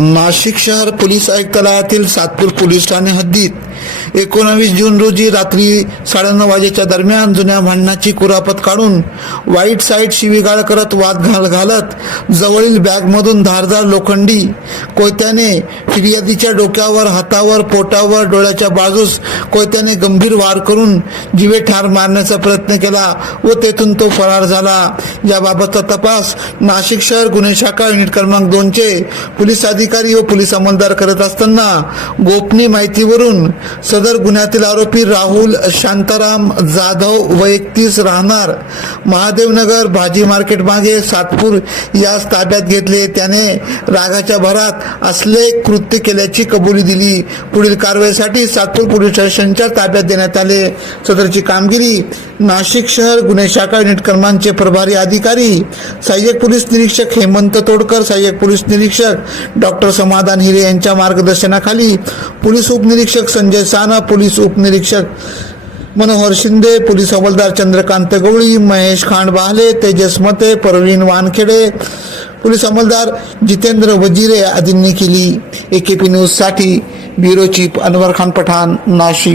नाशिक शहर police आयुक्तालयातील Satpur police Thane हद्दीत 19 जून रोजी रात्री 9:30 वाजेच्या दरम्यान जुन्या भांडणाची कुरापत काढून वाईट साईड शिवीगाळ करत वाद घालत जवळील बॅगमधून धारदार लोखंडी कोयत्याने फिर्यादीच्या डोक्यावर, हातावर, पोटावर, डोळ्याच्या बाजूस कोयत्याने गंभीर वार करून जीवे ठार मारण्याचा प्रयत्न केला व तेथून तो फरार झाला। याबाबतचा तपास नाशिक शहर गुन्हे शाखा युनिट क्रमांक 2 चे पोलीस अधिकारी व पोलीस अंमलदार करत असताना गोपनीय माहितीवरून सदर गुन्ह्यातील आरोपी राहुल शांताराम जाधव वय 31 राहणार महादेवनगर भाजी मार्केट मागे सातपूर यास ताब्यात घेतले। त्याने रागाच्या भरात असले कृत्य केल्याची कबुली दिली। पुढील कारवाईसाठी सातपूर पोलीस स्टेशनच्या ताब्यात देण्यात आले। सदरची कामगिरी नाशिक शहर गुन्हे शाखा युनिट क्रमांकचे प्रभारी अधिकारी सहाय्यक पोलीस निरीक्षक हेमंत तोडकर, सहाय्यक पोलीस निरीक्षक डॉक्टर समाधान हिरे यांच्या मार्गदर्शनाखाली पोलीस उपनिरीक्षक संजय साना, पोलीस उपनिरीक्षक मनोहर शिंदे, पोलीस हवालदार चंद्रकांत गवळी, महेश खांडबाहले, तेजस मते, परवीन वानखेडे, पोलीस अंमलदार जितेंद्र वजीरे आदींनी केली। AKP न्यूज साठी ब्युरो चीफ अनवर खान पठाण, नाशिक।